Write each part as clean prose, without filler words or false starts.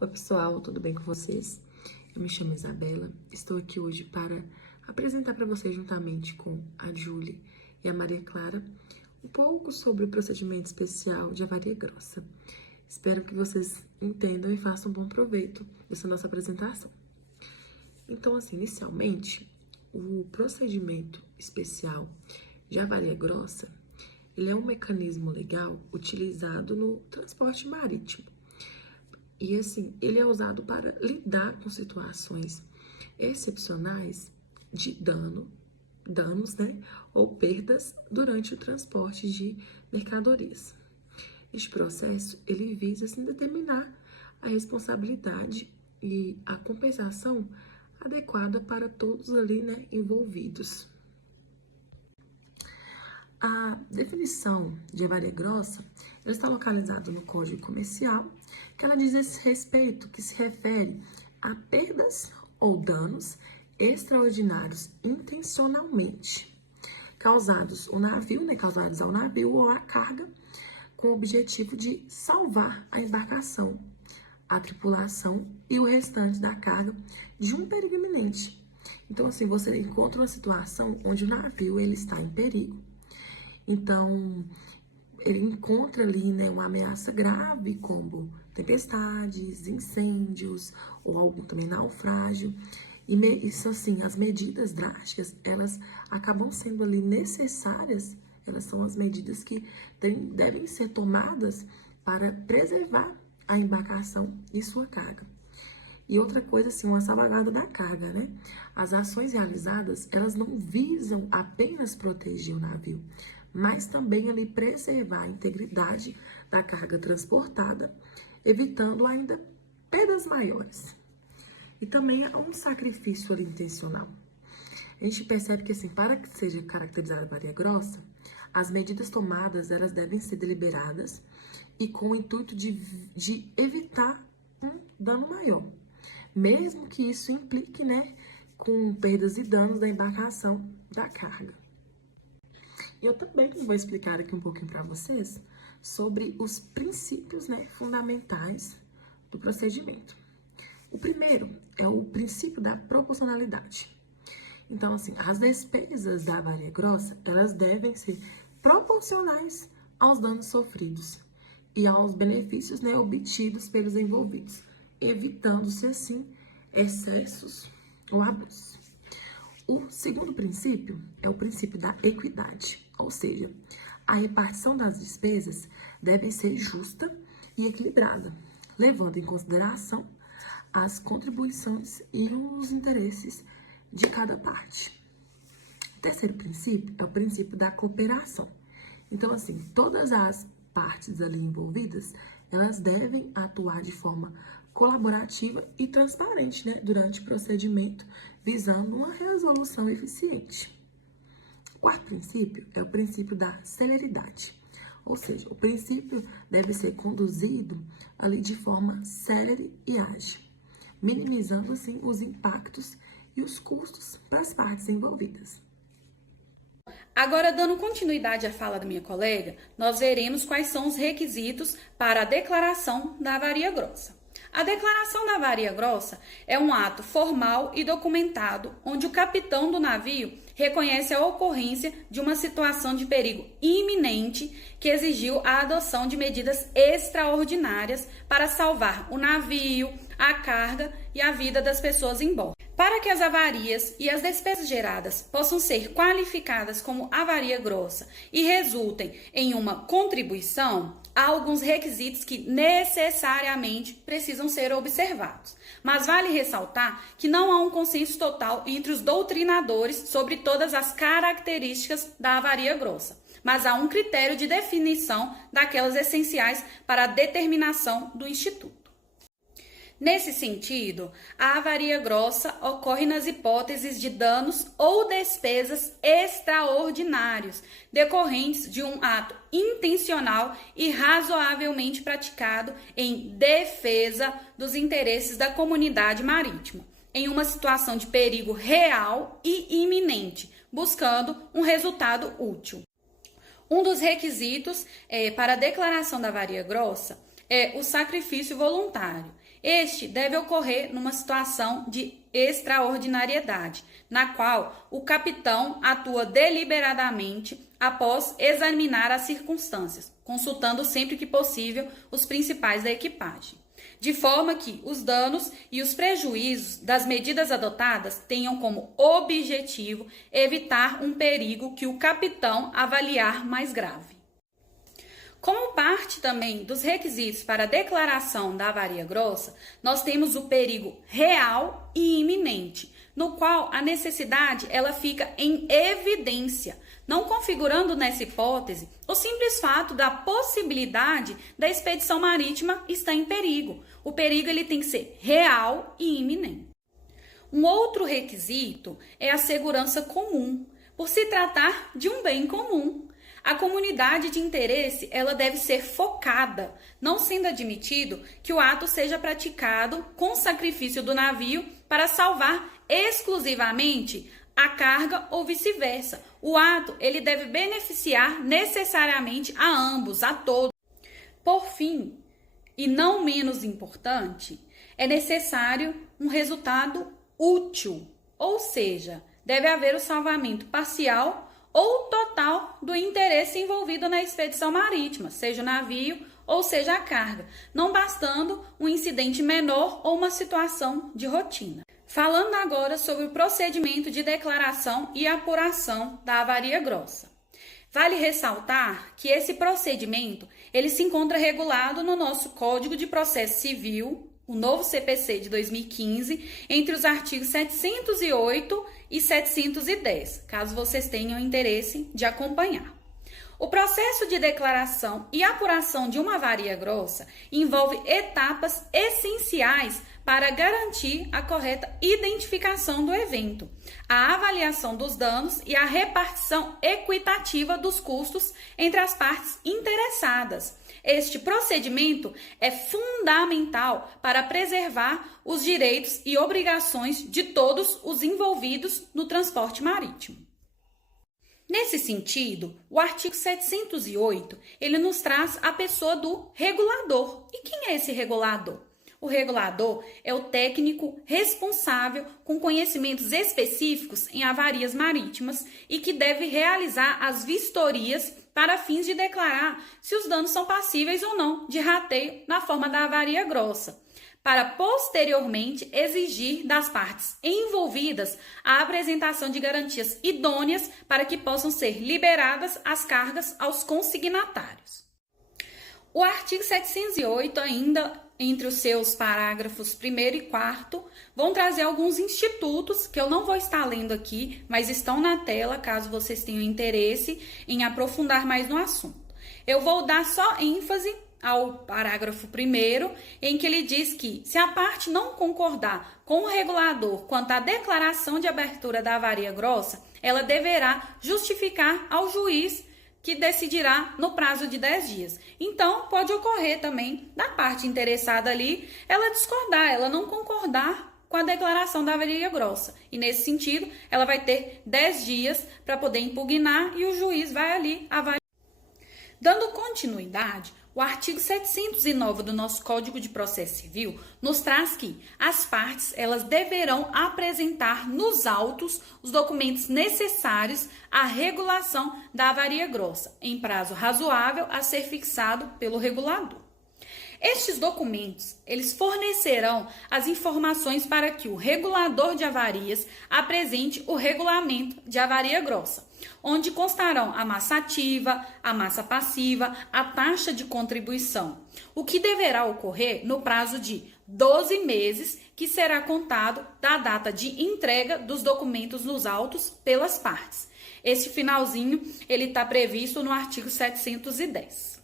Oi pessoal, tudo bem com vocês? Eu me chamo Isabela, estou aqui hoje para apresentar para vocês, juntamente com a Júlia e a Maria Clara, um pouco sobre o procedimento especial de avaria grossa. Espero que vocês entendam e façam um bom proveito dessa nossa apresentação. Então, assim, inicialmente, o procedimento especial de avaria grossa, ele é um mecanismo legal utilizado no transporte marítimo. E assim, ele é usado para lidar com situações excepcionais de danos, né, ou perdas durante o transporte de mercadorias. Este processo, ele visa assim, determinar a responsabilidade e a compensação adequada para todos ali, né, envolvidos. A definição de avaria grossa, ela está localizada no Código Comercial, que ela diz esse respeito, que se refere a perdas ou danos extraordinários intencionalmente causados ao navio, né, causados ao navio ou à carga, com o objetivo de salvar a embarcação, a tripulação e o restante da carga de um perigo iminente. Então, assim, você encontra uma situação onde o navio ele está em perigo. Então, ele encontra ali, né, uma ameaça grave, como tempestades, incêndios, ou algum também naufrágio. E isso, assim, as medidas drásticas, elas acabam sendo ali necessárias, elas são as medidas que devem ser tomadas para preservar a embarcação e sua carga. E outra coisa, assim, uma salvaguarda da carga, né? As ações realizadas, elas não visam apenas proteger o navio, mas também ali preservar a integridade da carga transportada, evitando ainda perdas maiores. E também há um sacrifício ali intencional. A gente percebe que, assim, para que seja caracterizada a avaria grossa, as medidas tomadas, elas devem ser deliberadas e com o intuito de evitar um dano maior, mesmo que isso implique, né, com perdas e danos da embarcação da carga. E eu também vou explicar aqui um pouquinho para vocês sobre os princípios, né, fundamentais do procedimento. O primeiro é o princípio da proporcionalidade. Então, assim, as despesas da avaria grossa, elas devem ser proporcionais aos danos sofridos e aos benefícios, né, obtidos pelos envolvidos, evitando-se, assim, excessos ou abusos. O segundo princípio é o princípio da equidade, ou seja, a repartição das despesas deve ser justa e equilibrada, levando em consideração as contribuições e os interesses de cada parte. O terceiro princípio é o princípio da cooperação. Então, assim, todas as partes ali envolvidas, elas devem atuar de forma colaborativa e transparente, né, durante o procedimento, visando uma resolução eficiente. O quarto princípio é o princípio da celeridade, ou seja, o princípio deve ser conduzido ali de forma célere e ágil, minimizando, assim, os impactos e os custos para as partes envolvidas. Agora, dando continuidade à fala da minha colega, nós veremos quais são os requisitos para a declaração da avaria grossa. A declaração da avaria grossa é um ato formal e documentado onde o capitão do navio reconhece a ocorrência de uma situação de perigo iminente que exigiu a adoção de medidas extraordinárias para salvar o navio, a carga e a vida das pessoas em bordo. Para que as avarias e as despesas geradas possam ser qualificadas como avaria grossa e resultem em uma contribuição, há alguns requisitos que necessariamente precisam ser observados. Mas vale ressaltar que não há um consenso total entre os doutrinadores sobre todas as características da avaria grossa, mas há um critério de definição daquelas essenciais para a determinação do Instituto. Nesse sentido, a avaria grossa ocorre nas hipóteses de danos ou despesas extraordinários decorrentes de um ato intencional e razoavelmente praticado em defesa dos interesses da comunidade marítima, em uma situação de perigo real e iminente, buscando um resultado útil. Um dos requisitos para a declaração da avaria grossa é o sacrifício voluntário. Este deve ocorrer numa situação de extraordinariedade, na qual o capitão atua deliberadamente após examinar as circunstâncias, consultando sempre que possível os principais da equipagem, de forma que os danos e os prejuízos das medidas adotadas tenham como objetivo evitar um perigo que o capitão avaliar mais grave. Como parte também dos requisitos para a declaração da avaria grossa, nós temos o perigo real e iminente, no qual a necessidade ela fica em evidência, não configurando nessa hipótese o simples fato da possibilidade da expedição marítima estar em perigo. O perigo ele tem que ser real e iminente. Um outro requisito é a segurança comum, por se tratar de um bem comum. A comunidade de interesse ela deve ser focada, não sendo admitido que o ato seja praticado com sacrifício do navio para salvar exclusivamente a carga ou vice-versa. O ato ele deve beneficiar necessariamente a ambos, a todos. Por fim, e não menos importante, é necessário um resultado útil, ou seja, deve haver o salvamento parcial ou total do interesse envolvido na expedição marítima, seja o navio ou seja a carga, não bastando um incidente menor ou uma situação de rotina. Falando agora sobre o procedimento de declaração e apuração da avaria grossa. Vale ressaltar que esse procedimento ele se encontra regulado no nosso Código de Processo Civil, o novo CPC de 2015, entre os artigos 708 e 710, caso vocês tenham interesse de acompanhar. O processo de declaração e apuração de uma avaria grossa envolve etapas essenciais para garantir a correta identificação do evento, a avaliação dos danos e a repartição equitativa dos custos entre as partes interessadas. Este procedimento é fundamental para preservar os direitos e obrigações de todos os envolvidos no transporte marítimo. Nesse sentido, o artigo 708, ele nos traz a pessoa do regulador. E quem é esse regulador? O regulador é o técnico responsável com conhecimentos específicos em avarias marítimas e que deve realizar as vistorias para fins de declarar se os danos são passíveis ou não de rateio na forma da avaria grossa, para posteriormente exigir das partes envolvidas a apresentação de garantias idôneas para que possam ser liberadas as cargas aos consignatários. O artigo 708 ainda, entre os seus parágrafos 1º e 4º, vão trazer alguns institutos que eu não vou estar lendo aqui, mas estão na tela caso vocês tenham interesse em aprofundar mais no assunto. Eu vou dar só ênfase ao parágrafo 1º, em que ele diz que, se a parte não concordar com o regulador quanto à declaração de abertura da avaria grossa, ela deverá justificar ao juiz que decidirá no prazo de 10 dias. Então, pode ocorrer também da parte interessada ali, ela discordar, ela não concordar com a declaração da avaria grossa. E nesse sentido, ela vai ter 10 dias para poder impugnar e o juiz vai ali avaliar. Dando continuidade, o artigo 709 do nosso Código de Processo Civil nos traz que as partes elas deverão apresentar nos autos os documentos necessários à regulação da avaria grossa, em prazo razoável a ser fixado pelo regulador. Estes documentos, eles fornecerão as informações para que o regulador de avarias apresente o regulamento de avaria grossa, onde constarão a massa ativa, a massa passiva, a taxa de contribuição, o que deverá ocorrer no prazo de 12 meses, que será contado da data de entrega dos documentos nos autos pelas partes. Esse finalzinho, ele está previsto no artigo 710.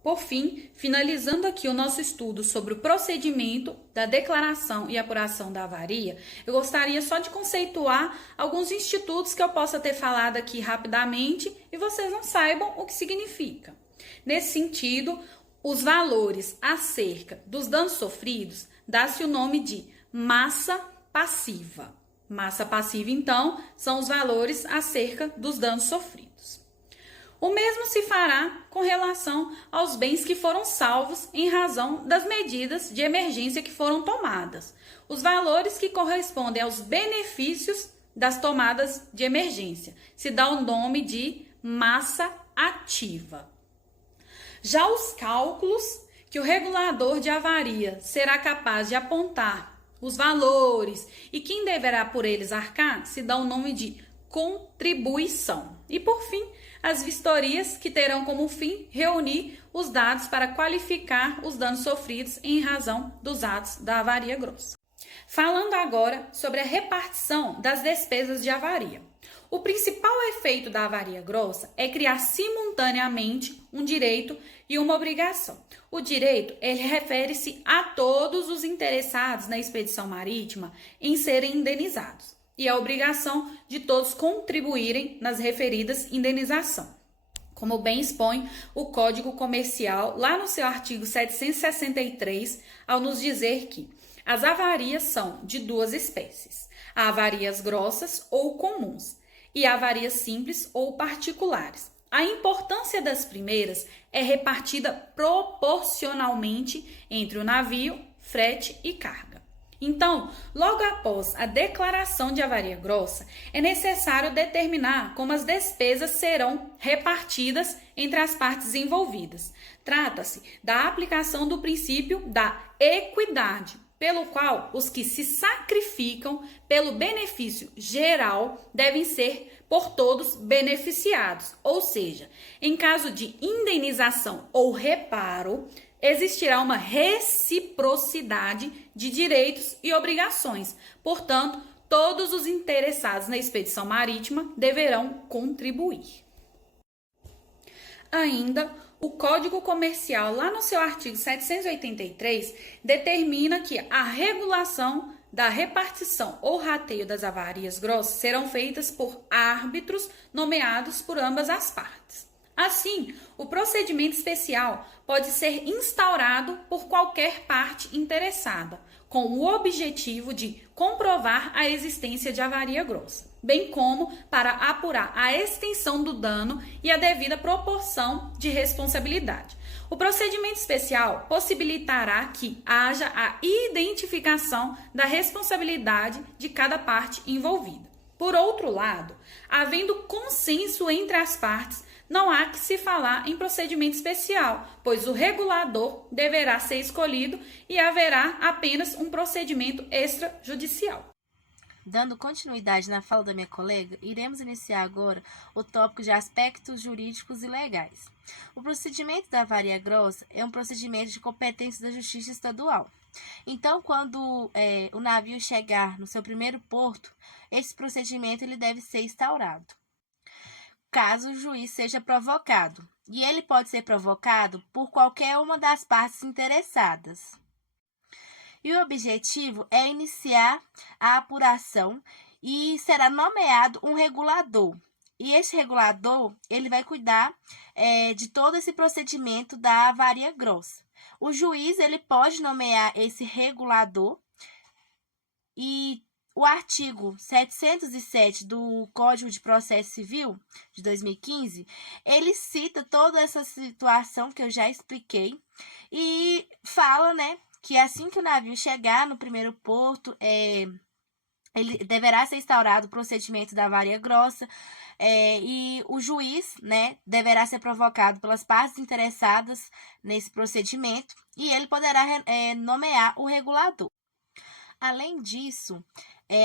Por fim, finalizando aqui o nosso estudo sobre o procedimento da declaração e apuração da avaria, eu gostaria só de conceituar alguns institutos que eu possa ter falado aqui rapidamente e vocês não saibam o que significa. Nesse sentido, os valores acerca dos danos sofridos dá-se o nome de massa passiva. Massa passiva, então, são os valores acerca dos danos sofridos. O mesmo se fará com relação aos bens que foram salvos em razão das medidas de emergência que foram tomadas. Os valores que correspondem aos benefícios das tomadas de emergência se dá o nome de massa ativa. Já os cálculos que o regulador de avaria será capaz de apontar os valores e quem deverá por eles arcar se dá o nome de contribuição. E por fim, as vistorias que terão como fim reunir os dados para qualificar os danos sofridos em razão dos atos da avaria grossa. Falando agora sobre a repartição das despesas de avaria. O principal efeito da avaria grossa é criar simultaneamente um direito e uma obrigação. O direito, ele refere-se a todos os interessados na expedição marítima em serem indenizados, e a obrigação de todos contribuírem nas referidas indenização. Como bem expõe o Código Comercial, lá no seu artigo 763, ao nos dizer que as avarias são de duas espécies, avarias grossas ou comuns, e avarias simples ou particulares. A importância das primeiras é repartida proporcionalmente entre o navio, frete e carga. Então, logo após a declaração de avaria grossa, é necessário determinar como as despesas serão repartidas entre as partes envolvidas. Trata-se da aplicação do princípio da equidade, pelo qual os que se sacrificam pelo benefício geral devem ser por todos beneficiados, ou seja, em caso de indenização ou reparo, existirá uma reciprocidade de direitos e obrigações. Portanto, todos os interessados na expedição marítima deverão contribuir. Ainda, o Código Comercial, lá no seu artigo 783, determina que a regulação da repartição ou rateio das avarias grossas serão feitas por árbitros nomeados por ambas as partes. Assim, o procedimento especial pode ser instaurado por qualquer parte interessada, com o objetivo de comprovar a existência de avaria grossa, bem como para apurar a extensão do dano e a devida proporção de responsabilidade. O procedimento especial possibilitará que haja a identificação da responsabilidade de cada parte envolvida. Por outro lado, havendo consenso entre as partes, não há que se falar em procedimento especial, pois o regulador deverá ser escolhido e haverá apenas um procedimento extrajudicial. Dando continuidade na fala da minha colega, iremos iniciar agora o tópico de aspectos jurídicos e legais. O procedimento da avaria grossa é um procedimento de competência da Justiça Estadual. Então, quando o navio chegar no seu primeiro porto, esse procedimento ele deve ser instaurado, caso o juiz seja provocado. E ele pode ser provocado por qualquer uma das partes interessadas. E o objetivo é iniciar a apuração e será nomeado um regulador. E esse regulador, ele vai cuidar de todo esse procedimento da avaria grossa. O juiz, ele pode nomear esse regulador e o artigo 707 do Código de Processo Civil de 2015, ele cita toda essa situação que eu já expliquei e fala, que assim que o navio chegar no primeiro porto, ele deverá ser instaurado o procedimento da avaria grossa e o juiz, deverá ser provocado pelas partes interessadas nesse procedimento e ele poderá nomear o regulador. Além disso,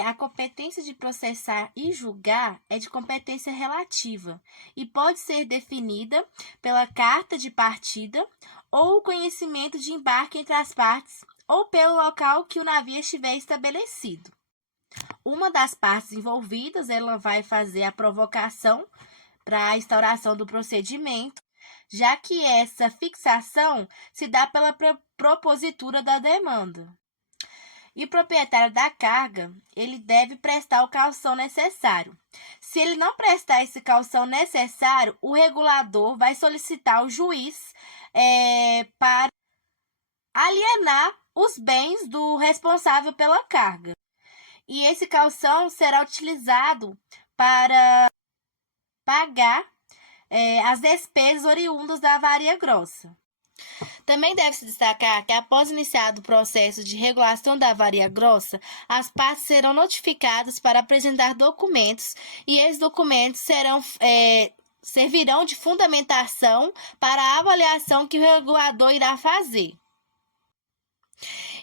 a competência de processar e julgar é de competência relativa e pode ser definida pela carta de partida ou o conhecimento de embarque entre as partes ou pelo local que o navio estiver estabelecido. Uma das partes envolvidas, ela vai fazer a provocação para a instauração do procedimento, já que essa fixação se dá pela propositura da demanda. E o proprietário da carga, ele deve prestar o calção necessário. Se ele não prestar esse calção necessário, o regulador vai solicitar ao juiz para alienar os bens do responsável pela carga. E esse calção será utilizado para pagar as despesas oriundas da avaria grossa. Também deve-se destacar que, após iniciado o processo de regulação da avaria grossa, as partes serão notificadas para apresentar documentos e esses documentos servirão de fundamentação para a avaliação que o regulador irá fazer.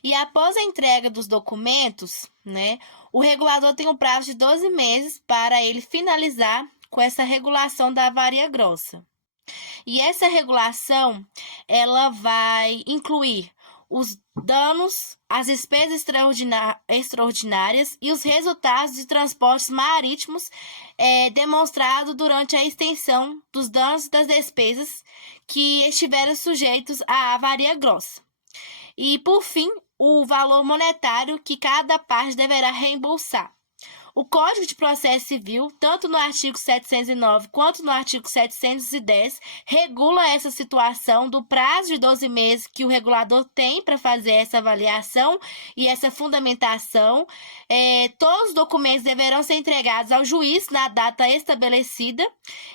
E após a entrega dos documentos, o regulador tem um prazo de 12 meses para ele finalizar com essa regulação da avaria grossa. E essa regulação, ela vai incluir os danos, as despesas extraordinárias e os resultados de transportes marítimos demonstrados durante a extensão dos danos e das despesas que estiverem sujeitos à avaria grossa. E, por fim, o valor monetário que cada parte deverá reembolsar. O Código de Processo Civil, tanto no artigo 709 quanto no artigo 710, regula essa situação do prazo de 12 meses que o regulador tem para fazer essa avaliação e essa fundamentação. Todos os documentos deverão ser entregados ao juiz na data estabelecida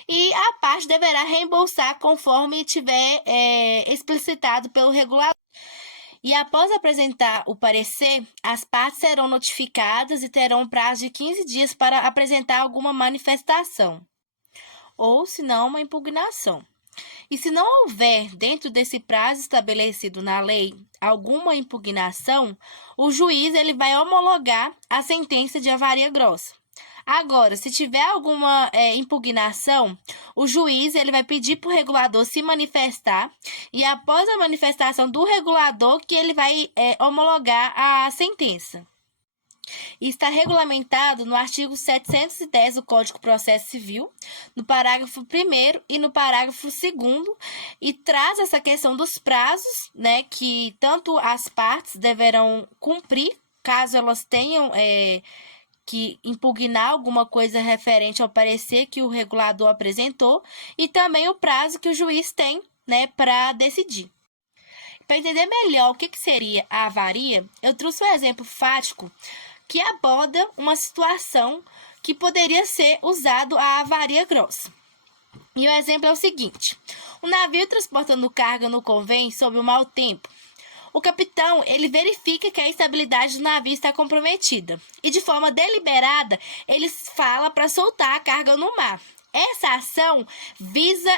e a parte deverá reembolsar conforme tiver explicitado pelo regulador. E após apresentar o parecer, as partes serão notificadas e terão um prazo de 15 dias para apresentar alguma manifestação, ou, se não, uma impugnação. E se não houver, dentro desse prazo estabelecido na lei, alguma impugnação, o juiz ele vai homologar a sentença de avaria grossa. Agora, se tiver alguma impugnação, o juiz ele vai pedir para o regulador se manifestar e após a manifestação do regulador que ele vai homologar a sentença. E está regulamentado no artigo 710 do Código de Processo Civil, no parágrafo 1º e no parágrafo 2º, e traz essa questão dos prazos, que tanto as partes deverão cumprir, caso elas tenham que impugnar alguma coisa referente ao parecer que o regulador apresentou e também o prazo que o juiz tem, para decidir. Para entender melhor o que seria a avaria, eu trouxe um exemplo fático que aborda uma situação que poderia ser usado a avaria grossa. E o exemplo é o seguinte: um navio transportando carga no convés sob o mau tempo. O capitão, ele verifica que a estabilidade do navio está comprometida e, de forma deliberada, ele fala para soltar a carga no mar. Essa ação visa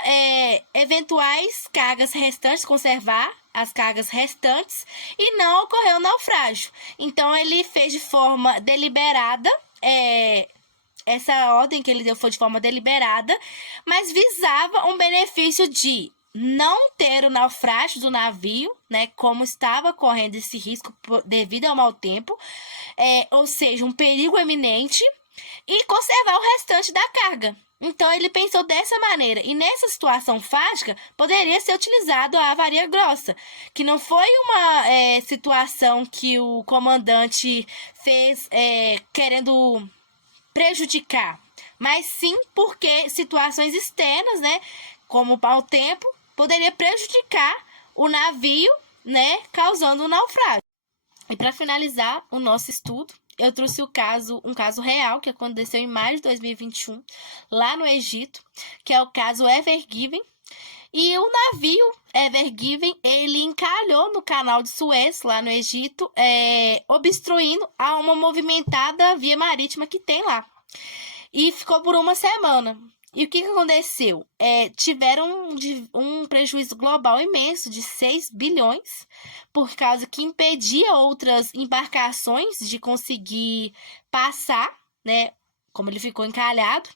eventuais cargas restantes, conservar as cargas restantes e não ocorreu naufrágio. Então, ele fez de forma deliberada, essa ordem que ele deu foi de forma deliberada, mas visava um benefício de não ter o naufrágio do navio, como estava correndo esse risco devido ao mau tempo, ou seja, um perigo eminente, e conservar o restante da carga. Então, ele pensou dessa maneira, e nessa situação fática, poderia ser utilizado a avaria grossa, que não foi uma situação que o comandante fez querendo prejudicar, mas sim porque situações externas, como o mau tempo, poderia prejudicar o navio, causando um naufrágio. E para finalizar o nosso estudo, eu trouxe um caso real que aconteceu em maio de 2021, lá no Egito, que é o caso Ever Given. E o navio Ever Given, ele encalhou no canal de Suez, lá no Egito, obstruindo a uma movimentada via marítima que tem lá. E ficou por uma semana. E o que aconteceu? Tiveram um prejuízo global imenso de 6 bilhões, por causa que impedia outras embarcações de conseguir passar, como ele ficou encalhado.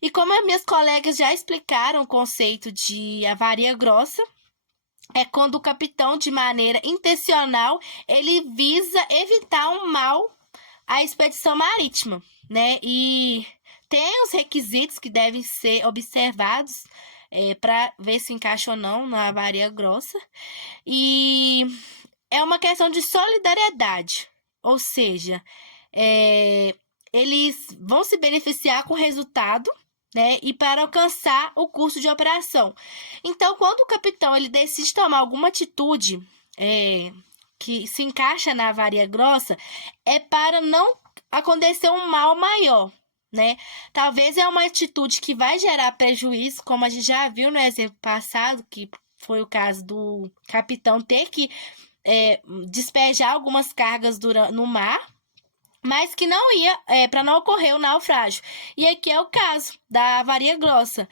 E como as minhas colegas já explicaram o conceito de avaria grossa, é quando o capitão, de maneira intencional, ele visa evitar um mal à expedição marítima, E tem os requisitos que devem ser observados para ver se encaixa ou não na avaria grossa. E é uma questão de solidariedade, ou seja, eles vão se beneficiar com o resultado, e para alcançar o custo de operação. Então, quando o capitão ele decide tomar alguma atitude que se encaixa na avaria grossa, é para não acontecer um mal maior, né? Talvez é uma atitude que vai gerar prejuízo, como a gente já viu no exemplo passado, que foi o caso do capitão ter que despejar algumas cargas no mar, mas que não ia, para não ocorrer o naufrágio. E aqui é o caso da avaria grossa.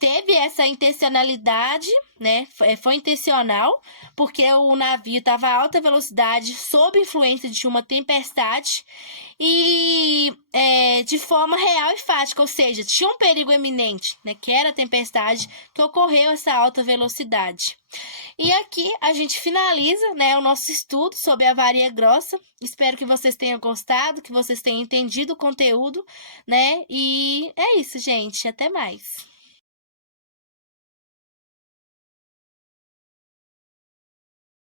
Teve essa intencionalidade, né? Foi intencional, porque o navio estava a alta velocidade, sob influência de uma tempestade, e de forma real e fática, ou seja, tinha um perigo eminente, né? Que era a tempestade, que ocorreu essa alta velocidade. E aqui a gente finaliza, né, o nosso estudo sobre a avaria grossa. Espero que vocês tenham gostado, que vocês tenham entendido o conteúdo, né? E é isso, gente. Até mais.